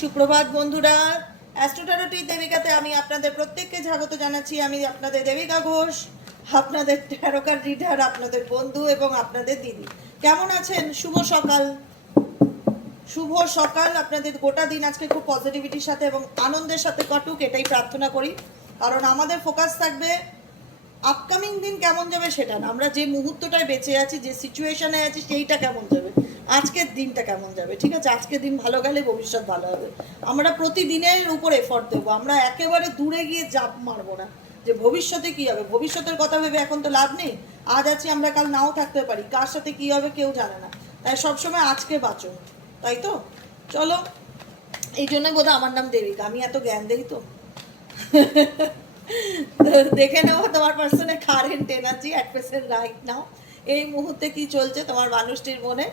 সুপ্রভাত বন্ধুরা। অ্যাস্ট্রোটারোটি দেবিকাতে আমি আপনাদের প্রত্যেককে স্বাগত জানাচ্ছি। আমি আপনাদের দেবিকা ঘোষ, আপনাদের ট্যারোকার রিডার আপনাদের বন্ধু এবং আপনাদের দিদি। কেমন আছেন? শুভ সকাল। শুভ সকাল। আপনাদের গোটা দিন আজকে খুব পজিটিভিটির সাথে এবং আনন্দের সাথে কাটুক, এটাই প্রার্থনা করি। কারণ আমাদের ফোকাস থাকবে আপকামিং দিন কেমন যাবে সেটা না। আমরা যে মুহূর্তটায় বেঁচে আছি, যে সিচুয়েশনে আছি, সেইটা কেমন যাবে? আজকের দিনটা কেমন যাবে? ঠিক আছে আজকের দিন ভালো গেলে ভবিষ্যৎ ভালো হবে। আমরা প্রতিদিনের উপর এফর্ট দেবো। আমরা একেবারে দূরে গিয়ে জাপ মারবো না যে ভবিষ্যতে কি হবে। ভবিষ্যতের কথা ভেবে এখন তো লাভ নেই। আজ আছি, আমরা কাল নাও থাকতে পারি। কার সাথে কি হবে কেউ জানে না। তাই সবসময় আজকে বাঁচো তাই তো? চলো। এই জন্যই বোধহয় আমার নাম দেবিকা। আমি এত জ্ঞান দেই তো তো। দেখে নেব তোমার পার্সনে current energy at present right now এই মুহূর্তে কি চলছে তোমার মানুষটির মনে?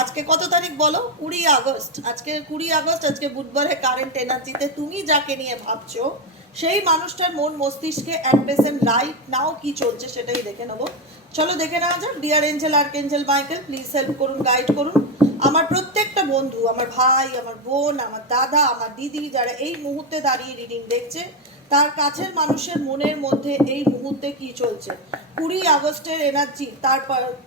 আজকে কত তারিখ বলো? কুড়ি আগস্ট। আজকে কুড়ি আগস্ট, আজকে বুধবারে কারেন্ট এনার্জিতে তুমি যাকে নিয়ে ভাবছ, সেই মানুষটার মন মস্তিষ্কে অ্যাট প্রেসেন্ট রাইট নাও কি চলছে সেটাই দেখে নেব। চলো দেখে নেওয়া যাক। Dear angel arch angel Michael please help করুন গাইড করুন। আমার প্রত্যেকটা বন্ধু, আমার ভাই, আমার বোন, আমার দাদা, আমার দিদি, যারা এই মুহূর্তে দাঁড়িয়ে রিডিং দেখছে তার কাছের মানুষের মনের মধ্যে এই মুহূর্তে কি চলছে? কুড়ি আগস্টের এনার্জি তার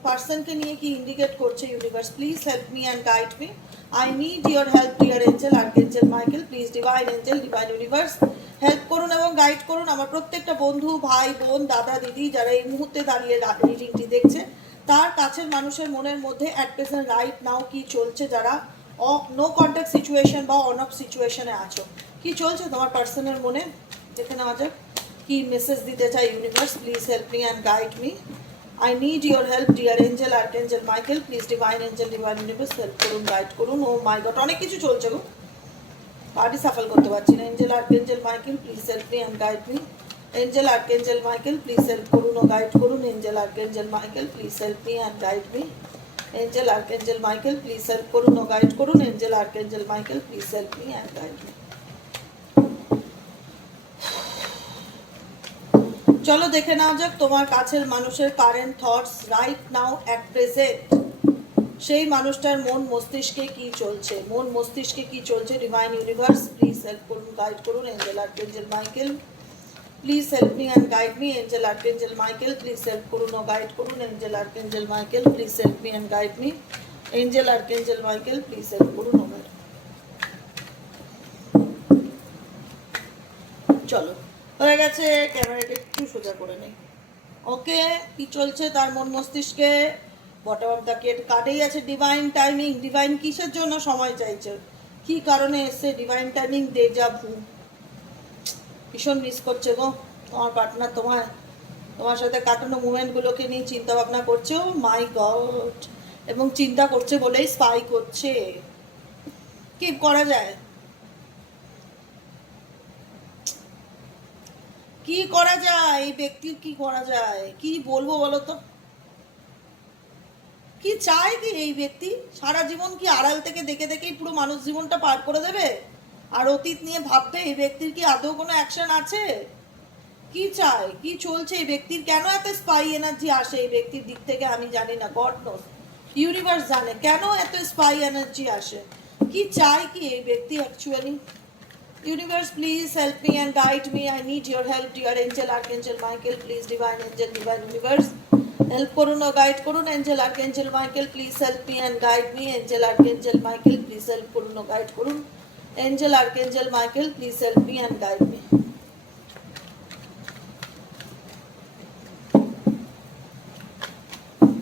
পার্সনকে নিয়ে কি ইন্ডিকেট করছে universe please help me and guide me I need your help dear angel arch angel Michael please divine angel divine universe help করুন এবং গাইড করুন আমার প্রত্যেকটা বন্ধু, ভাই, বোন, দাদা, দিদি যারা এই মুহূর্তে দাঁড়িয়ে রিডিংটি দেখছে। তার কাছের মানুষের মনের মধ্যে অ্যাট প্রেজেন্ট রাইট নাও কি চলছে যারা নো কন্ট্যাক্ট সিচুয়েশন বা অন অফ সিচুয়েশনে আছো? কি চলছে তোমার পার্সনের মনে? দেখে নেওয়া যাক কি মেসেজ দিতে চাই universe please help me and guide me I need your help dear angel art angel Michael please divine angel divine universe help করুন গাইড করুন। ও মাই গড অনেক কিছু চলছে গো। পার্টি সাফল করতে পারছি না। Angel art angel Michael please help me and guide me angel archangel Michael please help করুন ও গাইড করুন। Angel archangel Michael please help me and guide me angel archangel Michael please help করুন ও guide করুন। Angel archangel Michael please help me and guide me চলো দেখে নাও যাক তোমার কাছের মানুষের current thoughts right now at present সেই মানুষটার মন মস্তিষ্কে কি চলছে? মন মস্তিষ্কে কি চলছে? ডিভাইন ইউনিভার্স প্লিজ হেল্প করুন গাইড করুন angel archangel Michael please help me and guide me angel archangel Michael please help করুন ও গাইড করুন angel archangel Michael please help me and guide me angel archangel Michael please help করুন ও guide চলো। হয়ে গেছে ক্যামেরাটা একটু সোজা করে নেই? ওকে, কি চলছে তার মন মস্তিষ্কে? বটম অফ দ্য কেট কার্ডেই আছে ডিভাইন টাইমিং ডিভাইন কিসের জন্য সময় চাইছে? কি কারণে এসছে ডিভাইন টাইমিং দেজা ভু ভীষণ মিস করছে গো। তোমার পার্টনার তোমার তোমার সাথে কাটানো মুভমেন্টগুলোকে নিয়ে চিন্তা ভাবনা করছে? ও মাই গড এবং চিন্তা করছে বলেই স্পাই করছে। কি করা যায়? কি করা যায়? এই ব্যক্তির কি করা যায়? কি বলব বলো তো? কি চায় কি এই ব্যক্তি? সারা জীবন কি আড়াল থেকে দেখে দেখেই পুরো মানুষ জীবনটা পার করে দেবে? আর অতীত নিয়ে ভাববে এই ব্যক্তির কি আদৌ কোনো অ্যাকশন আছে? কি চায়? কি চলছে? এই ব্যক্তির কেন এত স্পাই এনার্জি আসে? এই ব্যক্তির দিক থেকে আমি জানি না গড নোস ইউনিভার্স জানে কেন এত স্পাই এনার্জি আসে? কি চায় কি এই ব্যক্তি actually Universe, please help me and guide me. I need your help, dear angel, archangel Michael. Please, divine angel, divine universe. Help করুন ও গাইড করুন angel archangel Michael please help me and guide me angel archangel Michael please help করুন ও guide করুন angel archangel Michael please help me and guide me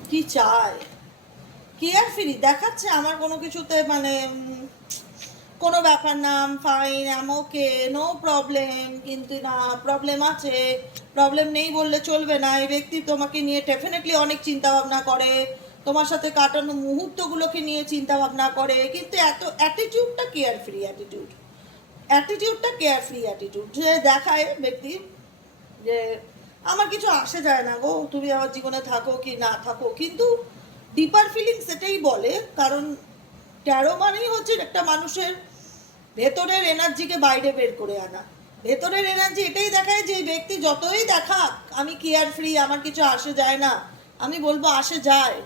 কি চায় care free দেখাচ্ছে আমার কোনো কিছুতে মানে কোনো ব্যাপার না fine I'm okay no problem কিন্তু না প্রবলেম আছে। প্রবলেম নেই বললে চলবে না। এই ব্যক্তি তোমাকে নিয়ে ডেফিনেটলি অনেক চিন্তা ভাবনা করে। তোমার সাথে কাটানো মুহূর্তগুলোকে নিয়ে চিন্তা ভাবনা করে। কিন্তু এত অ্যাটিটিউডটা কেয়ার ফ্রি অ্যাটিটিউড অ্যাটিটিউডটা কেয়ার ফ্রি অ্যাটিটিউড যে দেখায় ব্যক্তি যে, আমার কিছু আসে যায় না গো, তুমি আমার জীবনে থাকো কি না থাকো। কিন্তু ডিপার ফিলিং সেটাই বলে, কারণ ট্যারো মানেই হচ্ছে একটা মানুষের ভেতরের এনার্জিকে বাইরে বের করে আনা। ভেতরের এনার্জি এটাই দেখায় যে ব্যক্তি যতই দেখাক, আমি কেয়ার ফ্রি আমার কিছু আসে যায় না। আমি বলব, আসে যায়।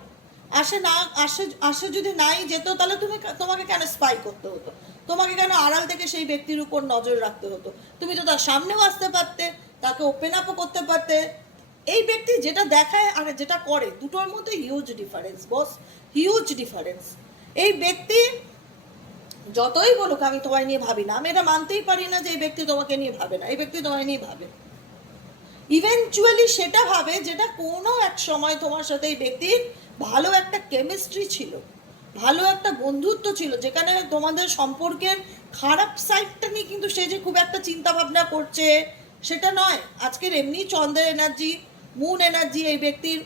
আসে না, আসে আসে যদি নাই যেত, তাহলে তুমি তোমাকে কেন স্পাই করতে হতো? তোমাকে কেন আড়াল থেকে সেই ব্যক্তির উপর নজর রাখতে হতো? তুমি তো তার সামনেও আসতে পারতে, তাকে ওপেন আপও করতে পারতে। এই ব্যক্তি যেটা দেখায় আর যেটা করে, দুটোর মধ্যে huge difference boss huge difference এই ব্যক্তি যতই বলুক, আমি তোমায় নিয়ে ভাবি না। আমি এটা মানতেই পারি না যে এই ব্যক্তি তোমাকে নিয়ে ভাবে না। এই ব্যক্তি তোমায় নিয়ে ভাবে। ইভেনচুয়ালি সেটা ভাবে যেটা কোনো এক সময় তোমার সাথে এই ব্যক্তির ভালো একটা কেমিস্ট্রি ছিল, ভালো একটা বন্ধুত্ব ছিল, যেখানে তোমাদের সম্পর্কের খারাপ সাইডটা নিয়ে কিন্তু সে যে খুব একটা চিন্তা ভাবনা করছে, সেটা নয়। আজকের এমনি চন্দ্রের এনার্জি মুন এনার্জি এই ব্যক্তির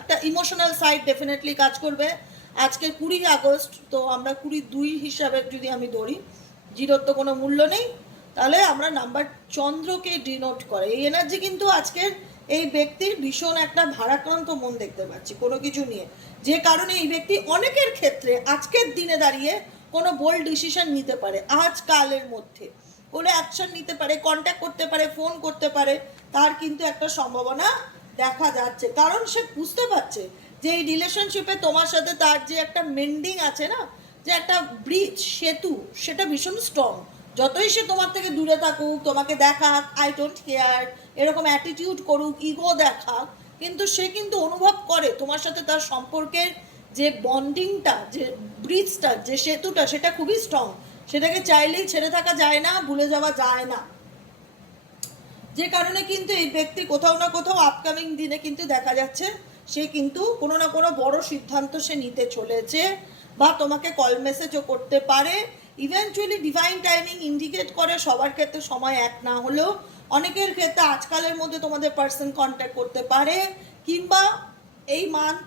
একটা ইমোশনাল সাইড ডেফিনেটলি কাজ করবে। আজকে কুড়ি আগস্ট, তো আমরা কুড়ি দুই হিসাবে যদি আমি ধরি, জিরোর তো কোনো মূল্য নেই, তাহলে আমরা নাম্বার চন্দ্রকে ডিনোট করে। এই এনার্জি কিন্তু আজকের এই ব্যক্তির ভীষণ একটা ভারাক্রান্ত মন দেখতে পাচ্ছি, কোনো কিছু নিয়ে। যে কারণে এই ব্যক্তি অনেকের ক্ষেত্রে আজকের দিনে দাঁড়িয়ে কোনো বোল্ড ডিসিশন নিতে পারে, আজ কালের মধ্যে। কোনো অ্যাকশন নিতে পারে কন্ট্যাক্ট করতে পারে ফোন করতে পারে, তার কিন্তু একটা সম্ভাবনা দেখা যাচ্ছে। কারণ সে বুঝতে পারছে যে এই রিলেশনশিপে তোমার সাথে তার যে একটা মেন্ডিং আছে না, যে একটা ব্রিজ সেতু, সেটা ভীষণ স্ট্রং যতই সে তোমার থেকে দূরে থাকুক, তোমাকে দেখাক আই ডোন্ট কেয়ার এরকম অ্যাটিটিউড করুক ইগো দেখাক, কিন্তু সে কিন্তু অনুভব করে তোমার সাথে তার সম্পর্কের যে বন্ডিংটা যে ব্রিজটা যে সেতুটা, সেটা খুবই স্ট্রং সেটাকে চাইলেই ছেড়ে থাকা যায় না, ভুলে যাওয়া যায় না। যে কারণে কিন্তু এই ব্যক্তি কোথাও না কোথাও আপকামিং দিনে কিন্তু দেখা যাচ্ছে সে কিন্তু কোনো না কোনো বড় সিদ্ধান্ত সে নিতে চলেছে বা তোমাকে কল মেসেজও করতে পারে। ইভেনচুয়ালি ডিভাইন টাইমিং ইন্ডিকেট করে সবার ক্ষেত্রে সময় এক না হলেও। অনেকের ক্ষেত্রে আজকালের মধ্যে তোমাদের পার্সন কন্ট্যাক্ট করতে পারে কিংবা এই মান্থ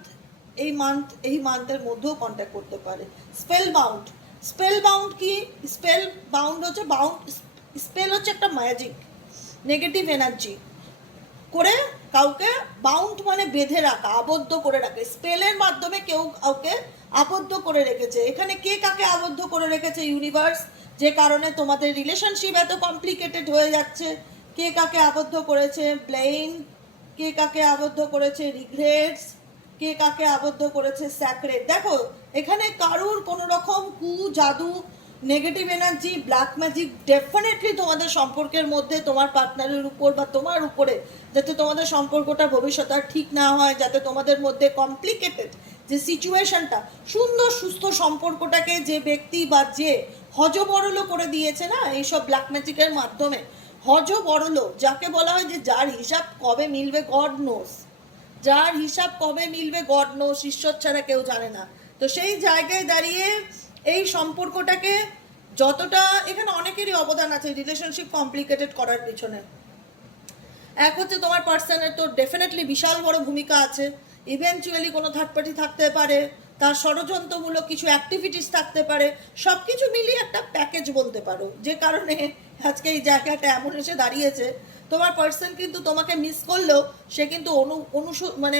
এই মান্থ এই মান্থের মধ্যেও কন্ট্যাক্ট করতে পারে। স্পেল বাউন্ড স্পেল বাউন্ড কি? স্পেল বাউন্ড হচ্ছে বাউন্ড স্পেল হচ্ছে একটা ম্যাজিক নেগেটিভ এনার্জি করে কাউকে বাউন্ড মানে বেঁধে রাখা, আবদ্ধ করে রাখে। স্পেলের মাধ্যমে কেউ কাউকে আবদ্ধ করে রেখেছে। এখানে কে কাকে আবদ্ধ করে রেখেছে ইউনিভার্স যে কারণে তোমাদের রিলেশনশিপ এত কমপ্লিকেটেড হয়ে যাচ্ছে। কে কাকে আবদ্ধ করেছে? ব্লেইন কে কাকে আবদ্ধ করেছে? রিগ্রেটস কে কাকে আবদ্ধ করেছে? স্যাক্রেট দেখো, এখানে কারুর কোনো রকম কু, জাদু negative energy black magic definitely তোমাদের সম্পর্কের মধ্যে, তোমার পার্টনারের উপর বা তোমার উপরে, যাতে তোমাদের সম্পর্কটা ভবিষ্যৎ আর ঠিক না হয়, যাতে তোমাদের মধ্যে কমপ্লিকেটেড যে সিচুয়েশনটা সুন্দর, সুস্থ সম্পর্কটাকে যে ব্যক্তি বা যে হজবরল করে দিয়েছে না, এইসব ব্ল্যাক ম্যাজিকের মাধ্যমে হজবরল যাকে বলা হয় যে যার হিসাব কবে মিলবে গড নোস যার হিসাব কবে মিলবে গড নোস ঈশ্বর ছাড়া কেউ জানে না। তো সেই জায়গায় দাঁড়িয়ে এই সম্পর্কটাকে যতটা, এখানে অনেকেরই অবদান আছে রিলেশনশিপ কমপ্লিকেটেড করার পিছনে। এক হচ্ছে তোমার পার্সনের তো ডেফিনেটলি বিশাল বড় ভূমিকা আছে। ইভেনচুয়ালি কোনো থার্ড পার্টি থাকতে পারে, তার ষড়যন্ত্রমূলক কিছু অ্যাক্টিভিটিস থাকতে পারে সব কিছু মিলিয়ে একটা প্যাকেজ বলতে পারো। যে কারণে আজকে এই জায়গাটা এমন এসে দাঁড়িয়েছে, তোমার পার্সন কিন্তু তোমাকে মিস করলেও সে কিন্তু অনু, অনুসু মানে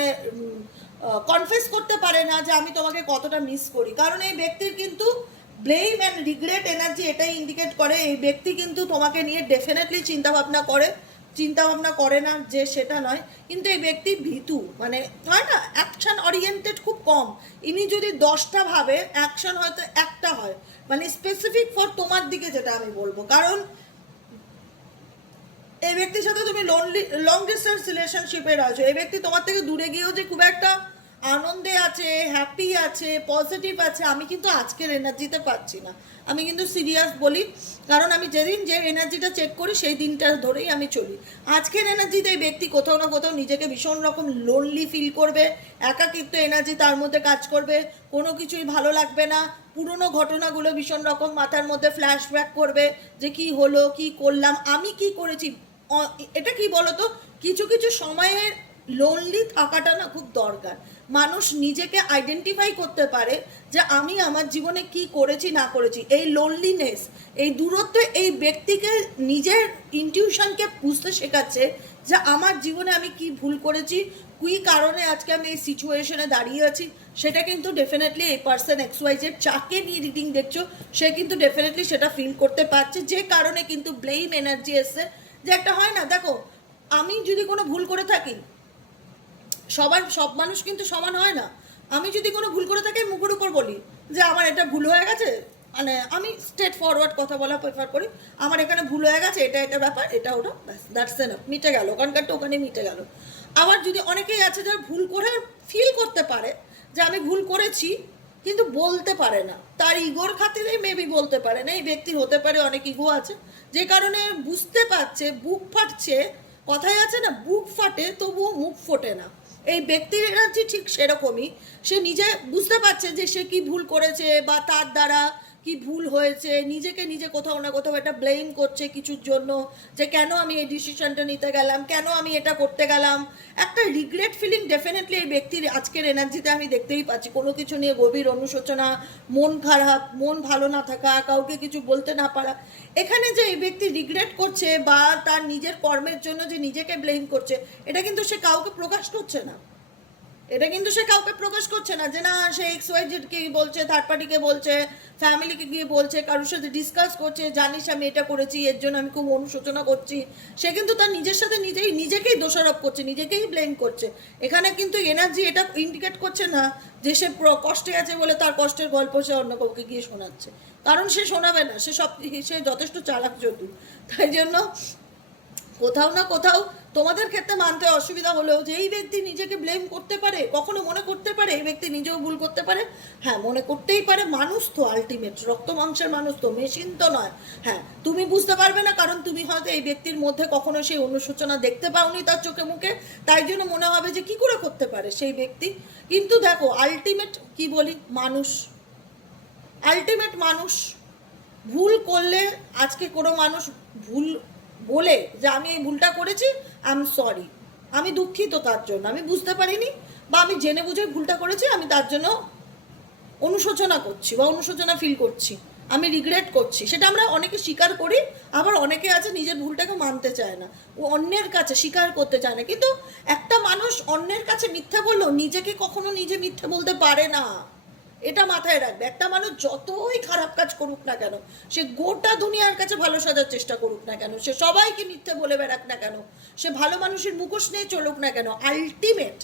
কনফেস করতে পারে না যে আমি তোমাকে কতটা মিস করি। কারণ এই ব্যক্তির কিন্তু ব্লেম অ্যান্ড রিগ্রেট এনার্জি এটাই ইন্ডিকেট করে। এই ব্যক্তি কিন্তু তোমাকে নিয়ে ডেফিনেটলি চিন্তা ভাবনা করে। চিন্তা ভাবনা করে না যে সেটা নয়। কিন্তু এই ব্যক্তি ভীতু। মানে হয় না অ্যাকশন ওরিয়েন্টেড খুব কম। ইনি যদি দশটা ভাবে অ্যাকশন হয়তো একটা হয়। মানে স্পেসিফিক ফর তোমার দিকে যেটা আমি বলব। কারণ এই ব্যক্তির সাথে তুমি লনলি লং ডিস্টেন্স রিলেশনশিপে রয়েছো। এই ব্যক্তি তোমার থেকে দূরে গিয়েও যে খুব একটা আনন্দে আছে হ্যাপি আছে পজিটিভ আছে, আমি কিন্তু আজকের এনার্জিতে পাচ্ছি না। আমি কিন্তু সিরিয়াস বলি, কারণ আমি যেদিন যে এনার্জিটা চেক করি, সেই দিনটা ধরেই আমি চলি। আজকের এনার্জিতে এই ব্যক্তি কোথাও না কোথাও নিজেকে ভীষণ রকম লোনলি ফিল করবে, একাকিত্ব এনার্জি তার মধ্যে কাজ করবে, কোনো কিছুই ভালো লাগবে না, পুরনো ঘটনাগুলো ভীষণ রকম মাথার মধ্যে ফ্ল্যাশব্যাক করবে যে কি হলো, কি করলাম, আমি কি করেছি এটা কি বলতো? কিছু কিছু সময়ের লোনলি থাকাটা না খুব দরকার। মানুষ নিজেকে আইডেন্টিফাই করতে পারে যে আমি আমার জীবনে কি করেছি, না করেছি। এই লোনলিনেস এই দূরত্ব এই ব্যক্তিকে নিজের ইনটিউশনকে বুঝতে শেখাচ্ছে যে আমার জীবনে আমি কি ভুল করেছি, কি কারণে আজকে আমি এই সিচুয়েশনে দাঁড়িয়ে আছি। সেটা কিন্তু ডেফিনেটলি এই পার্সন এক্স ওয়াই জেড যাকে নিয়ে রিডিং দেখছ, সে কিন্তু ডেফিনেটলি সেটা ফিল করতে পারছে। যে কারণে কিন্তু ব্লেম এনার্জি এসছে। যে একটা হয় না, দেখো, আমি যদি কোনো ভুল করে থাকি, সবার, সব মানুষ কিন্তু সমান হয় না। আমি যদি কোনো ভুল করে থাকি মুখের উপর বলি যে আমার এটা ভুল হয়ে গেছে মানে আমি স্ট্রেট ফরওয়ার্ড কথা বলা প্রেফার করি, আমার এখানে ভুল হয়ে গেছে, এটা এটা ব্যাপার, এটা ওটা, ব্যাস দ্যাটস এনাফ মিটে গেল, ওখানকারটা ওখানে মিটে গেল। আবার যদি অনেকেই আছে যারা ভুল করে ফিল করতে পারে, যে আমি ভুল করেছি, কিন্তু বলতে পারে না, তার ইগোর খাতিরেই মেবি বলতে পারে না, এই ব্যক্তির হতে পারে, অনেক ইগো আছে যে কারণে বুঝতে পারছে, বুক ফাটছে, কথায় আছে না, বুক ফাটে, তবুও মুখ ফোটে না। এই ব্যক্তির এনার্জি ঠিক সেরকমই। সে নিজে বুঝতে পারছে যে সে কি ভুল করেছে বা তার দ্বারা কি ভুল হয়েছে, নিজেকে নিজে কোথাও না কোথাও এটা ব্লেম করছে কিছুর জন্য, যে কেন আমি এই ডিসিশনটা নিতে গেলাম, কেন আমি এটা করতে গেলাম। একটা রিগ্রেট ফিলিং ডেফিনেটলি এই ব্যক্তির আজকের এনার্জিতে আমি দেখতেই পাচ্ছি। কোনো কিছু নিয়ে গভীর অনুশোচনা, মন খারাপ, মন ভালো না থাকা, কাউকে কিছু বলতে না পারা। এখানে যে এই ব্যক্তি রিগ্রেট করছে বা তার নিজের কর্মের জন্য যে নিজেকে ব্লেম করছে, এটা কিন্তু সে কাউকে প্রকাশ করছে না। এটা কিন্তু সে কাউকে প্রকাশ করছে না যে না, সে এক্স ওয়াই জেডকে বলছে থার্ড পার্টিকে বলছে ফ্যামিলিকে গিয়ে বলছে, কারোর সাথে ডিসকাস করছে, জানিস আমি এটা করেছি, এর জন্য আমি খুব অনুশোচনা করছি। সে কিন্তু তার নিজের সাথে নিজেই, নিজেকেই দোষারোপ করছে, নিজেকেই ব্লেম করছে। এখানে কিন্তু এনার্জি এটা ইন্ডিকেট করছে না যে সে কষ্টে আছে বলে তার কষ্টের গল্প সে অন্য কাউকে গিয়ে শোনাচ্ছে। কারণ সে শোনাবে না, সে সব, সে যথেষ্ট চালাক চতুর তাই জন্য কোথাও না কোথাও তোমাদের ক্ষেত্রে মানতে অসুবিধা হলেও যে এই ব্যক্তি নিজেকে ব্লেম করতে পারে, কখনো মনে করতে পারে, এই ব্যক্তি নিজেও ভুল করতে পারে। হ্যাঁ মনে করতেই পারে, মানুষ তো আলটিমেট রক্ত মাংসের মানুষ তো মেশিন তো নয়। হ্যাঁ তুমি বুঝতে পারবে না, কারণ তুমি হয়তো এই ব্যক্তির মধ্যে কখনো সেই অনুশোচনা দেখতে পাওনি তার চোখে মুখে, তাই জন্য মনে হবে যে কি করে করতে পারে সেই ব্যক্তি। কিন্তু দেখো আলটিমেট কি বলি? মানুষ। আলটিমেট মানুষ। ভুল করলে আজকে কোনো মানুষ ভুল বলে যে আমি এই ভুলটা করেছি আই এম সরি আমি দুঃখিত তার জন্য। আমি বুঝতে পারিনি বা আমি জেনে বুঝে ভুলটা করেছি, আমি তার জন্য অনুশোচনা করছি বা অনুশোচনা ফিল করছি। আমি রিগ্রেট করছি। সেটা আমরা অনেকে স্বীকার করি, আবার অনেকে আছে নিজের ভুলটাকে মানতে চায় না। ও অন্যের কাছে স্বীকার করতে চায় না। কিন্তু একটা মানুষ অন্যের কাছে মিথ্যা বললেও নিজেকে কখনো নিজে মিথ্যা বলতে পারে না। এটা মাথায় রাখবে। একটা মানুষ যতই খারাপ কাজ করুক না কেন, সে গোটা দুনিয়ার কাছে ভালো সাজার চেষ্টা করুক না কেন, সে সবাইকে মিথ্যে বলে বেড়াক না কেন, সে ভালো মানুষের মুখোশ নিয়ে চলুক না কেন আলটিমেট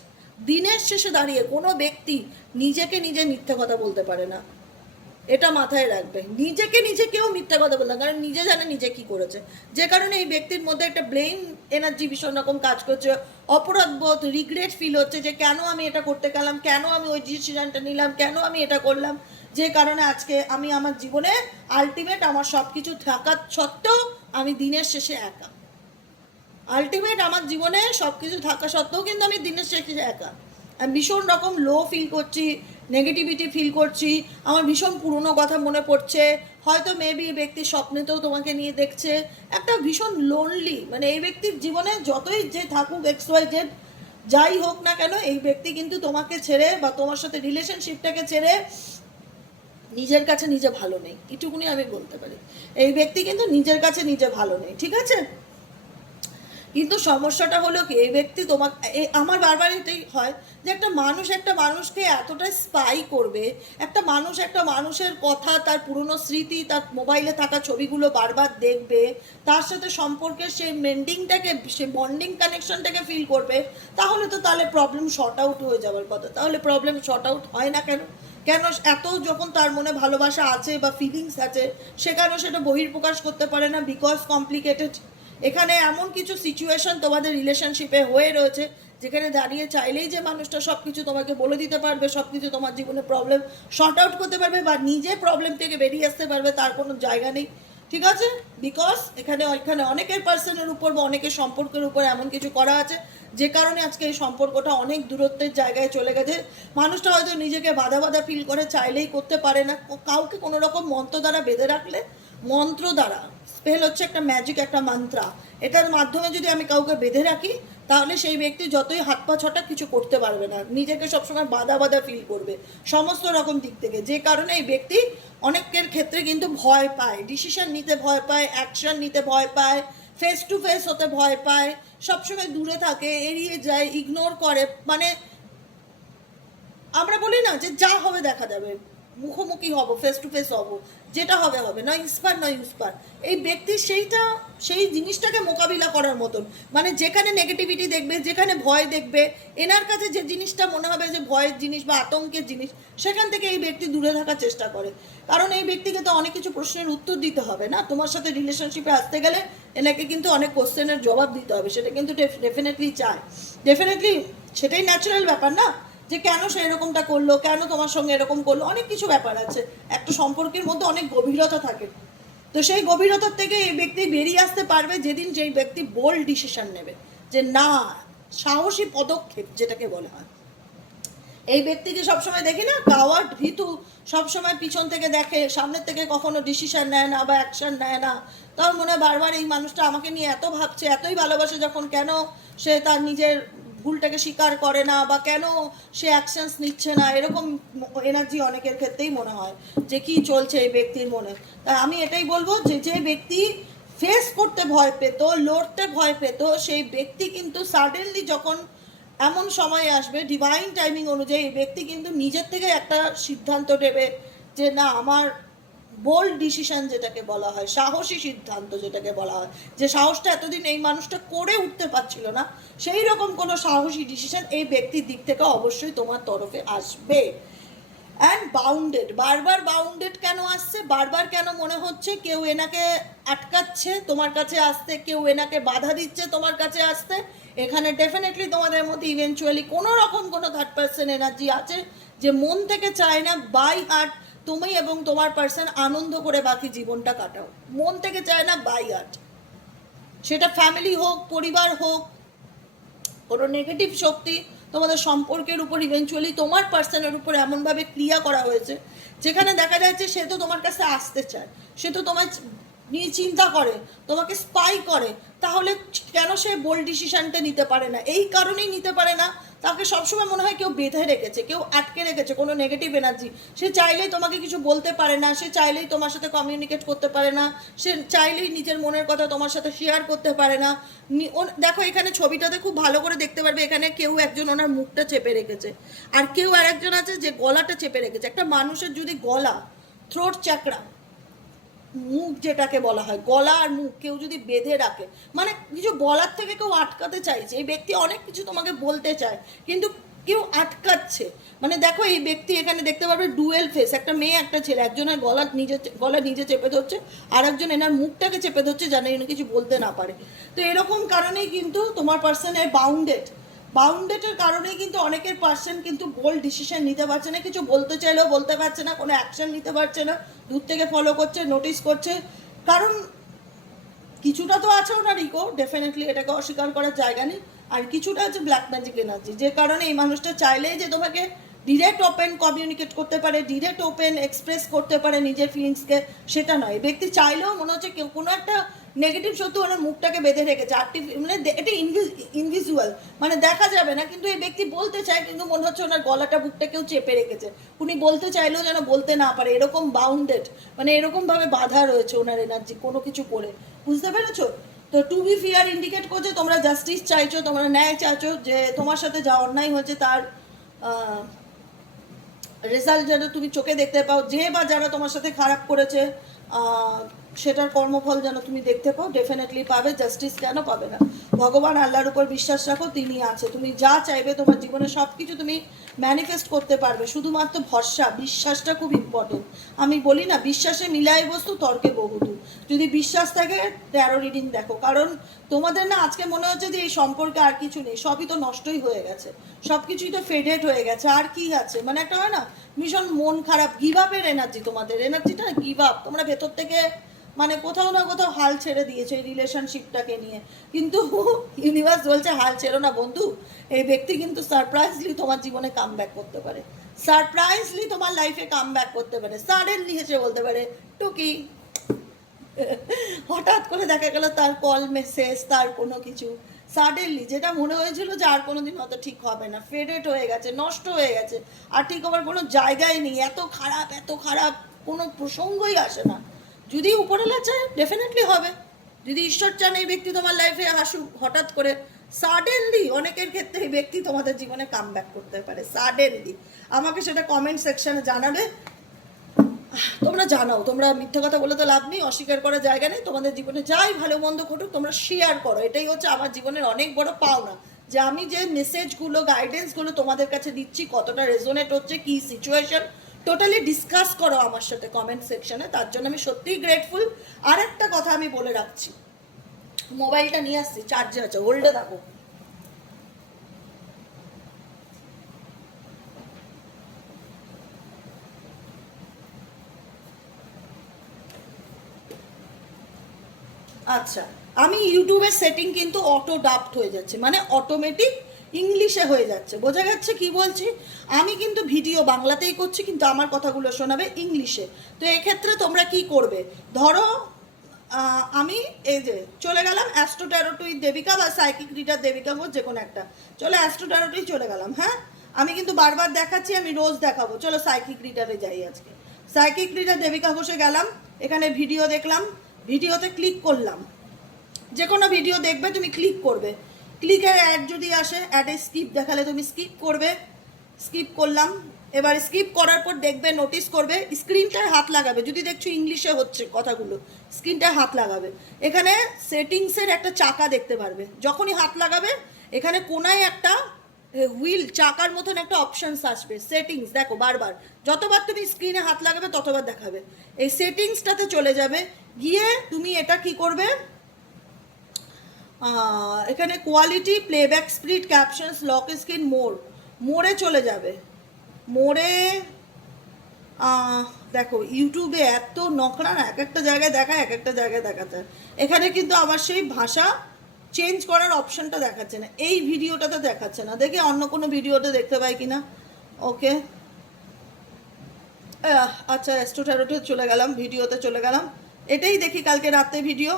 দিনের শেষে দাঁড়িয়ে কোনো ব্যক্তি নিজেকে নিজে মিথ্যে কথা বলতে পারে না। এটা মাথায় রাখবে। নিজেকে নিজে কেউ মিথ্যা কথা বলতে কারণ নিজে জানে নিজে কি করেছে। যে কারণে এই ব্যক্তির মধ্যে একটা ব্লেম এনার্জি ভীষণ রকম কাজ করছে। অপরাধবোধ রিগ্রেট ফিল হচ্ছে যে কেন আমি এটা করতে গেলাম, কেন আমি ওই ডিসিশনটা নিলাম, কেন আমি এটা করলাম। যে কারণে আজকে আমি আমার জীবনে আলটিমেট আমার সব কিছু থাকার সত্ত্বেও আমি দিনের শেষে একা। আলটিমেট আমার জীবনে সব কিছু থাকা সত্ত্বেও কিন্তু আমি দিনের শেষে একা। ভীষণ রকম লো ফিল করছি নেগেটিভিটি ফিল করছি। আমার ভীষণ পুরনো কথা মনে পড়ছে। হয়তো মেবি এই ব্যক্তির স্বপ্নেতেও তোমাকে নিয়ে দেখছে। একটা ভীষণ লোনলি মানে এই ব্যক্তির জীবনে যতই যে থাকুক এক্স ওয়াই জেড যাই হোক না কেন, এই ব্যক্তি কিন্তু তোমাকে ছেড়ে বা তোমার সাথে রিলেশনশিপটাকে ছেড়ে নিজের কাছে নিজে ভালো নেই। এটুকুনি আমি বলতে পারি। এই ব্যক্তি কিন্তু নিজের কাছে নিজে ভালো নেই, ঠিক আছে? কিন্তু সমস্যাটা হলো কি, এই ব্যক্তি এই আমার বারবার এটাই হয় যে একটা মানুষ একটা মানুষকে এতটা স্পাই করবে, একটা মানুষ একটা মানুষের কথা, তার পুরনো স্মৃতি, তার মোবাইলে থাকা ছবিগুলো বারবার দেখবে, তার সাথে সম্পর্কে সেই মেন্ডিংটাকে সে বন্ডিং কানেকশনটাকে ফিল করবে, তাহলে তো তাহলে প্রবলেম শর্ট আউট হয়ে যাওয়ার কথা। তাহলে প্রবলেম শর্ট আউট হয় না কেন? কেন এত যখন তার মনে ভালোবাসা আছে বা ফিলিংস আছে সে সেখানেও সেটা বহির্প্রকাশ করতে পারে না বিকজ কমপ্লিকেটেড এখানে এমন কিছু সিচুয়েশন তোমাদের রিলেশনশিপে হয়ে রয়েছে, যেখানে দাঁড়িয়ে চাইলেই যে মানুষটা সব কিছু তোমাকে বলে দিতে পারবে সব কিছু তোমার জীবনে প্রবলেম শর্ট আউট করতে পারবে বা নিজে প্রবলেম থেকে বেরিয়ে আসতে পারবে, তার কোনো জায়গা নেই। ঠিক আছে? বিকজ এখানে এখানে অনেকের পার্সনের উপর বা অনেকের সম্পর্কের উপর এমন কিছু করা আছে, যে কারণে আজকে এই সম্পর্কটা অনেক দূরত্বের জায়গায় চলে গেছে। মানুষটা হয়তো নিজেকে বাধা বাধা ফিল করে চাইলেই করতে পারে না। কাউকে কোনো রকম মন্ত্র দ্বারা বেঁধে রাখলে মন্ত্র দ্বারা। স্পেল হচ্ছে একটা ম্যাজিক, একটা মন্ত্রা। এটার মাধ্যমে যদি আমি কাউকে বেঁধে রাখি, তাহলে সেই ব্যক্তি যতই হাত পা ছটা কিছু করতে পারবে না। নিজেকে সবসময় বাধা বাধা ফিল করবে। সমস্ত রকম দিক থেকে। যে কারণে এই ব্যক্তি অনেকের ক্ষেত্রে কিন্তু ভয় পায়। ডিসিশন নিতে ভয় পায় অ্যাকশন নিতে ভয় পায় ফেস টু ফেস হতে ভয় পায়, সবসময় দূরে থাকে, এড়িয়ে যায় ইগনোর করে। মানে আমরা বলি না যে যা হবে দেখা যাবে। মুখোমুখি হব ফেস টু ফেস হব, যেটা হবে হবে নয় ইস্পার নয় ইন্সপায়ার এই ব্যক্তি সেইটা, সেই জিনিসটাকে মোকাবিলা করার মতন। মানে যেখানে নেগেটিভিটি দেখবে, যেখানে ভয় দেখবে, এনার কাছে যে জিনিসটা মনে হবে যে ভয়ের জিনিস বা আতঙ্কের জিনিস, সেখান থেকে এই ব্যক্তি দূরে থাকার চেষ্টা করে। কারণ এই ব্যক্তিকে তো অনেক কিছু প্রশ্নের উত্তর দিতে হবে, না? তোমার সাথে রিলেশনশিপে আসতে গেলে এনাকে কিন্তু অনেক কোশ্চেনের জবাব দিতে হবে, সেটা কিন্তু ডেফিনেটলি চায়। ডেফিনেটলি সেটাই ন্যাচারাল ব্যাপার, না? যে কেন সে এরকমটা করল, কেন তোমার সঙ্গে এরকম করল, অনেক কিছু ব্যাপার আছে। একটা সম্পর্কের মধ্যে অনেক গভীরতা থাকে। তো সেই গভীরতার থেকে এই ব্যক্তি বেরিয়ে আসতে পারবে যেদিন যেই ব্যক্তি বোল্ড ডিসিশন নেবে। যে না, সাহসী পদক্ষেপ যেটাকে বলা হয়। এই ব্যক্তিকে সবসময় দেখি না কাওয়ার্ড ভীতু, সবসময় পিছন থেকে দেখে, সামনের থেকে কখনো ডিসিশন নেয় না বা অ্যাকশন নেয় না। তার মনে হয় বারবার এই মানুষটা আমাকে নিয়ে এত ভাবছে, এতই ভালোবাসে যখন কেন সে তার নিজের ভুলটাকে স্বীকার করে না বা কেন সে অ্যাকশনস নিচ্ছে না, এরকম এনার্জি অনেকের ক্ষেত্রেই মনে হয় যে কি চলছে এই ব্যক্তির মনে। তা আমি এটাই বলব যে যে ব্যক্তি ফেস করতে ভয় পেত, লড়তে ভয় পেত, সেই ব্যক্তি কিন্তু সাডেনলি যখন এমন সময় আসবে ডিভাইন টাইমিং অনুযায়ী ব্যক্তি কিন্তু নিজের থেকে একটা সিদ্ধান্ত নেবে যে না, আমার বোল্ড ডিসিশন যেটাকে বলা হয়, সাহসী সিদ্ধান্ত যেটাকে বলা হয়, যে সাহসটা এতদিন এই মানুষটা করে উঠতে পারছিল না, সেই রকম কোনো সাহসী ডিসিশন এই ব্যক্তির দিক থেকে অবশ্যই তোমার তরফে আসবে। অ্যান্ড বাউন্ডেড বারবার বাউন্ডেড কেন আসছে? বারবার কেন মনে হচ্ছে কেউ এনাকে আটকাচ্ছে, তোমার কাছে আসতে, কেউ এনাকে বাধা দিচ্ছে তোমার কাছে আসতে? এখানে ডেফিনেটলি তোমাদের মধ্যে ইভেনচুয়ালি কোনো রকম কোনো থার্ড পার্সন এনার্জি আছে যে মন থেকে চায় না বাই হার্ট তুমি এবং তোমার পার্সন আনন্দ করে বাকি জীবনটা কাটাও। মন থেকে চায় না, বাই আর্ট সেটা ফ্যামিলি হোক, পরিবার হোক, কোনো নেগেটিভ শক্তি তোমাদের সম্পর্কের উপর ইভেনচুয়ালি তোমার পার্সনের উপর এমনভাবে ক্রিয়া করা হয়েছে, যেখানে দেখা যাচ্ছে সে তো তোমার কাছে আসতে চায়। সে তো তোমার নিয়ে চিন্তা করে, তোমাকে স্পাই করে, তাহলে কেন সে বোল্ড ডিসিশনটা নিতে পারে না? এই কারণেই নিতে পারে না। তাকে সবসময় মনে হয় কেউ বেঁধে রেখেছে, কেউ আটকে রেখেছে, কোনো নেগেটিভ এনার্জি সে চাইলেই তোমাকে কিছু বলতে পারে না, সে চাইলেই তোমার সাথে কমিউনিকেট করতে পারে না, সে চাইলেই নিজের মনের কথা তোমার সাথে শেয়ার করতে পারে না। দেখো, এখানে ছবিটাতে খুব ভালো করে দেখতে পারবে, এখানে কেউ একজন ওনার মুখটা চেপে রেখেছে। আর কেউ আর একজন আছে যে গলাটা চেপে রেখেছে। একটা মানুষের যদি গলা থ্রোট চাকরা মুখ যেটাকে বলা হয়, গলা আর মুখ কেউ যদি বেঁধে রাখে মানে কিছু বলার থেকে কেউ আটকাতে চাইছে, এই ব্যক্তি অনেক কিছু তোমাকে বলতে চায়, কিন্তু কেউ আটকাচ্ছে। মানে দেখো এই ব্যক্তি এখানে দেখতে পারবে ডুয়েল ফেস, একটা মেয়ে, একটা ছেলে, একজনের গলা নিজে গলা নিজে চেপে ধরছে আর একজন এনার মুখটাকে চেপে ধরছে যেন এনে কিছু বলতে না পারে। তো এরকম কারণেই কিন্তু তোমার পার্সনের বাউন্ডেড বাউন্ডেডের কারণেই কিন্তু অনেকের পার্সন কিন্তু বোল্ড ডিসিশন নিতে পারছে না, কিছু বলতে চাইলেও বলতে পারছে না, কোনো অ্যাকশন নিতে পারছে না, দূর থেকে ফলো করছে নোটিস করছে। কারণ কিছুটা তো আছে ওনার ইকো ডেফিনেটলি এটাকে অস্বীকার করার জায়গা নেই। আর কিছুটা আছে ব্ল্যাক ম্যাজিক এনার্জি যে কারণে এই মানুষটা চাইলেই যে তোমাকে ডিরেক্ট ওপেন কমিউনিকেট করতে পারে ডিরেক্ট ওপেন এক্সপ্রেস করতে পারে নিজের ফিলিংসকে সেটা নয়। ব্যক্তি চাইলেও মনে হচ্ছে কেউ কোনো একটা নেগেটিভ সত্যি ওনার মুখটাকে বেঁধে রেখেছে আর্টিফি মানে এটা ইনভিজুয়াল মানে দেখা যাবে না, কিন্তু এই ব্যক্তি বলতে চায় কিন্তু মনে হচ্ছে ওনার গলাটা বুকটা কেউ চেপে রেখেছে। উনি বলতে চাইলেও যেন বলতে না পারে, এরকম বাউন্ডেড মানে এরকমভাবে বাধা রয়েছে ওনার এনার্জি কোনো কিছু করে। বুঝতে পেরেছ? তো টু বি ফিয়ার ইন্ডিকেট করছে, তোমরা জাস্টিস চাইছো, তোমরা ন্যায় চাইছো যে তোমার সাথে যা অন্যায় হয়েছে তার রেজাল্ট যেন তুমি চোখে দেখতে পাও, যে বা যারা তোমার সাথে খারাপ করেছে সেটার কর্মফল যেন তুমি দেখতে পাও ডেফিনেটলি পাবে জাস্টিস কেন পাবে না। ভগবান আল্লাহর উপর বিশ্বাস রাখো, তিনি আছে। তুমি যা চাইবে, তোমার জীবনে সব কিছু তুমি ম্যানিফেস্ট করতে পারবে। শুধুমাত্র ভরসা, বিশ্বাসটা খুব ইম্পর্টেন্ট আমি বলি না, বিশ্বাসে মিলাই বস্তু, তর্কে বহুদূর। যদি বিশ্বাস থাকে তেরো রিডিং দেখো। কারণ তোমাদের না আজকে মনে হচ্ছে যে এই সম্পর্কে আর কিছু নেই, সবই তো নষ্টই হয়ে গেছে। সব কিছুই তো ফেডেড হয়ে গেছে, আর কি আছে? মানে একটা হয় না, ভীষণ মন খারাপ গিভ আপের এনার্জি তোমাদের এনার্জিটা গিভ আপ তোমরা ভেতর থেকে মানে কোথাও না কোথাও হাল ছেড়ে দিয়েছে এই রিলেশনশিপটাকে নিয়ে। কিন্তু ইউনিভার্স বলছে হাল ছেড়ো না বন্ধু, এই ব্যক্তি কিন্তু সারপ্রাইজলি তোমার জীবনে কাম করতে পারে। সারপ্রাইজলি তোমার লাইফে কাম করতে পারে। সাডেনলি এসে বলতে পারে, টুকি হঠাৎ করে দেখা গেল তার কল মেসেজ তার কোনো কিছু। সাডেনলি যেটা মনে হয়েছিল যে আর কোনোদিন হয়তো ঠিক হবে না ফেডেট হয়ে গেছে, নষ্ট হয়ে গেছে, আর ঠিক হবার কোনো জায়গায় নেই, এত খারাপ এত খারাপ, কোনো প্রসঙ্গই আসে না। যদি উপরওয়ালা চায় ডেফিনেটলি হবে। যদি ঈশ্বর চান এই ব্যক্তি তোমার লাইফে আসুক, হঠাৎ করে সাডেনলি অনেকের ক্ষেত্রে এই ব্যক্তি তোমাদের জীবনে কাম করতে পারে সাডেনলি আমাকে সেটা কমেন্ট সেকশনে জানাবে। তোমরা জানাও, তোমরা মিথ্যে কথা বলে তো লাভ নেই, অস্বীকার করার জায়গা নেই, তোমাদের জীবনে যাই ভালো মন্দ ঘটুক, তোমরা শেয়ার করো। এটাই হচ্ছে আমার জীবনের অনেক বড় পাওনা, যে আমি যে মেসেজগুলো গাইডেন্সগুলো তোমাদের কাছে দিচ্ছি, কতটা রেজোনেট হচ্ছে, কি সিচুয়েশন টোটালি ডিসকাস করো আমার সাথে কমেন্ট সেকশনে তার জন্য আমি সত্যিই গ্রেটফুল আর একটা কথা আমি বলে রাখছি মোবাইলটা নিয়ে আসছি চার্জে আছে হোল্ডে থাকো। আচ্ছা আমি ইউটিউবের সেটিং কিন্তু অটো ডাপ্ট হয়ে যাচ্ছে মানে অটোমেটিক ইংলিশে হয়ে যাচ্ছে। বোঝা যাচ্ছে কি বলছি? আমি কিন্তু ভিডিও বাংলাতেই করছি, কিন্তু আমার কথাগুলো শোনাবে ইংলিশে তো এক্ষেত্রে তোমরা কি করবে? ধরো আমি এই যে চলে গেলাম অ্যাস্ট্রোট্যারোটুই দেবিকা বা সাইকিক রিডার দেবিকা হোক যে কোনো একটা। চলো অ্যাস্ট্রোট্যারোটুই চলে গেলাম হ্যাঁ? আমি কিন্তু বারবার দেখাচ্ছি, আমি রোজ দেখাবো। চলো সাইকিক রিডারে যাই আজকে। সাইকিক রিডার দেবিকা ঘোষে গেলাম, এখানে ভিডিও দেখলাম। ভিডিওতে ক্লিক করলাম। যে কোনো ভিডিও দেখবে, তুমি ক্লিক করবে। ক্লিকের অ্যাড যদি আসে অ্যাডে স্কিপ দেখালে তুমি স্কিপ করবে। স্কিপ করলাম। এবার স্কিপ করার পর দেখবে নোটিস করবে স্ক্রিনটায় হাত লাগাবে। যদি দেখছ ইংলিশে হচ্ছে কথাগুলো স্ক্রিনটায় হাত লাগাবে। এখানে সেটিংসের একটা চাকা দেখতে পারবে। যখনই হাত লাগাবে, এখানে কোনায় একটা হুইল চাকার মতন একটা অপশানস আসবে। সেটিংস দেখো, বারবার। যতবার তুমি স্ক্রিনে হাত লাগাবে, ততবার দেখাবে। এই সেটিংসটাতে চলে যাবে। গিয়ে তুমি এটা কি করবে? এখানে quality playback speed captions lock screen more মোড়ে চলে যাবে। মোড়ে দেখো ইউটিউবে এত নকরা না এক একটা জায়গায় দেখায় এক একটা জায়গায় দেখাতে। এখানে কিন্তু আবার সেই ভাষা চেঞ্জ করার অপশনটা দেখাচ্ছে না। এই ভিডিওটাতে দেখাচ্ছে না। দেখে অন্য কোনো ভিডিওতে দেখতে পাই কিনা? ওকে আহ, আচ্ছা অ্যাস্ট্রোট্যারোটে চলে গেলাম ভিডিওতে চলে গেলাম। এটাই দেখি কালকে রাতে ভিডিও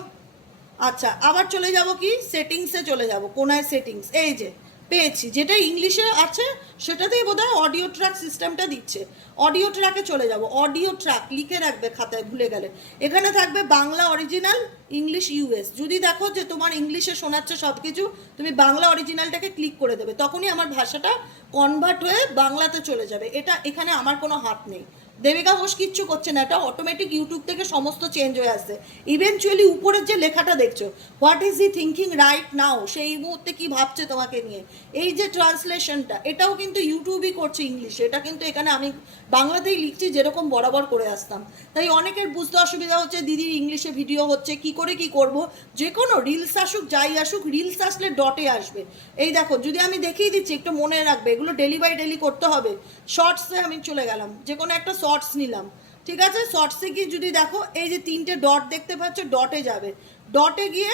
আচ্ছা আবার চলে যাব কি? সেটিংসে চলে যাব, কোনায় সেটিংস এই যে, পেয়েছি। যেটা ইংলিশে আছে, সেটাতেই বোধহয় অডিও ট্র্যাক সিস্টেমটা দিচ্ছে। অডিও ট্র্যাকে চলে যাব। অডিও ট্র্যাক লিখে রাখবে খাতায়, ভুলে গেলে। এখানে থাকবে বাংলা অরিজিনাল ইংলিশ ইউএস যদি দেখো যে তোমার ইংলিশে শোনাচ্ছে সব কিছু তুমি বাংলা অরিজিনালটাকে ক্লিক করে দেবে। তখনই আমার ভাষাটা কনভার্ট হয়ে বাংলাতে চলে যাবে। এটা এখানে আমার কোনো হাত নেই। দেবিকা ঘোষ কিচ্ছু করছে না, এটা অটোমেটিক ইউটিউব থেকে সমস্ত চেঞ্জ হয়ে আসছে। ইভেনচুয়ালি উপরের যে লেখাটা দেখছ what is he thinking right now সেই মুহূর্তে কি ভাবছে তোমাকে নিয়ে? এই যে ট্রান্সলেশনটা এটাও কিন্তু ইউটিউবই করছে ইংলিশে এটা কিন্তু এখানে আমি বাংলাতেই লিখছি যেরকম বরাবর করে আসতাম। তাই অনেকের বুঝতে অসুবিধা হচ্ছে, দিদির ইংলিশে ভিডিও হচ্ছে, কি করে কি করব? যে কোনো রিলস আসুক, যাই আসুক রিলস আসলে ডটে আসবে। এই দেখো, যদি আমি দেখিয়ে দিচ্ছি, একটু মনে রাখবে, এগুলো ডেলি বাই ডেলি করতে হবে। শর্টসে আমি চলে গেলাম যে কোনো একটা শর্টস নিলাম। ঠিক আছে? শর্টসে গিয়ে যদি দেখো, এই যে তিনটে ডট দেখতে পাচ্ছ ডটে যাবে। ডটে গিয়ে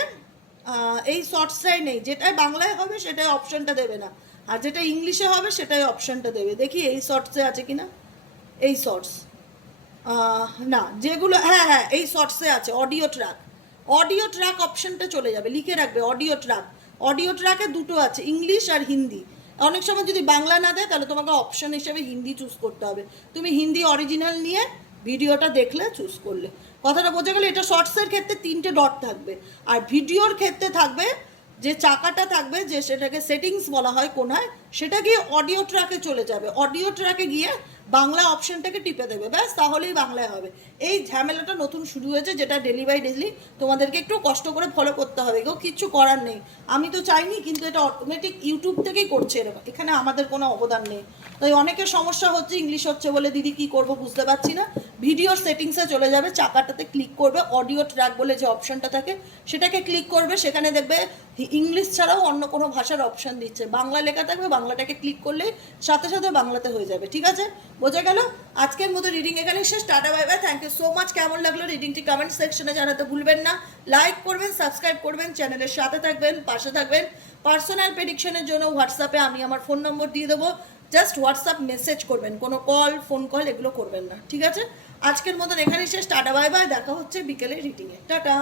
এই শর্টসটাই নেই। যেটাই বাংলায় হবে, সেটাই অপশনটা দেবে না। আর যেটা ইংলিশে হবে, সেটাই অপশনটা দেবে। দেখি এই শর্টসে আছে কিনা? এই শর্টস না, যেগুলো হ্যাঁ হ্যাঁ এই শর্টসে আছে। অডিও ট্র্যাক অডিও ট্র্যাক অপশনটা চলে যাবে। লিখে রাখবে অডিও ট্র্যাক অডিও ট্র্যাকে দুটো আছে, ইংলিশ আর হিন্দি। অনেক সময় যদি বাংলা না দেয়, তাহলে তোমাকে অপশন হিসেবে হিন্দি চুজ করতে হবে। তুমি হিন্দি অরিজিনাল নিয়ে ভিডিওটা দেখলে চুজ করলে। কথাটা বোঝা গেলে, এটা শর্টসের ক্ষেত্রে তিনটে ডট থাকবে। আর ভিডিওর ক্ষেত্রে থাকবে, যে চাকাটা থাকবে, যে সেটাকে সেটিংস বলা হয় কোনায়, সেটা গিয়ে অডিও ট্র্যাকে চলে যাবে। অডিও ট্র্যাকে গিয়ে বাংলা অপশনটাকে টিপে দেবে, ব্যাস, তাহলেই বাংলায় হবে। এই ঝামেলাটা নতুন শুরু হয়েছে, যেটা ডেলি বাই ডেলি তোমাদেরকে একটু কষ্ট করে ফলো করতে হবে। কেউ কিচ্ছু করার নেই। আমি তো চাইনি, কিন্তু এটা অটোমেটিক ইউটিউব থেকেই করছে এরকম এখানে আমাদের কোনো অবদান নেই। তাই অনেকের সমস্যা হচ্ছে ইংলিশ হচ্ছে বলে, দিদি, কি করব? বুঝতে পারছি না। ভিডিওর সেটিংসে চলে যাবে, চাকাটাতে ক্লিক করবে অডিও ট্র্যাক বলে যে অপশনটা থাকে, সেটাকে ক্লিক করবে, সেখানে দেখবে ইংলিশ ছাড়াও অন্য কোনো ভাষার অপশন দিচ্ছে। বাংলা লেখা থাকবে, বাংলাটাকে ক্লিক করলে সাথে সাথে বাংলাতে হয়ে যাবে, ঠিক আছে? বোঝা গেল? আজকের মতো রিডিং এখানে শেষ, tata bye bye thank you so much কেমন লাগল রিডিংটি কমেন্ট সেকশনে জানাতে ভুলবেন না। লাইক করবেন সাবস্ক্রাইব করবেন চ্যানেলের সাথে থাকবেন, পাশে থাকবেন। পার্সোনাল প্রেডিকশনের জন্য হোয়াটসঅ্যাপে আমি আমার ফোন নম্বর দিয়ে দেবো। জাস্ট হোয়াটসঅ্যাপ মেসেজ করবেন, কোনো কল ফোন কল এগুলো করবেন না, ঠিক আছে? আজকের মতন এখানেই শেষ টাটা বাই বাই দেখা হচ্ছে বিকেলে রিডিংয়ে। টাটা।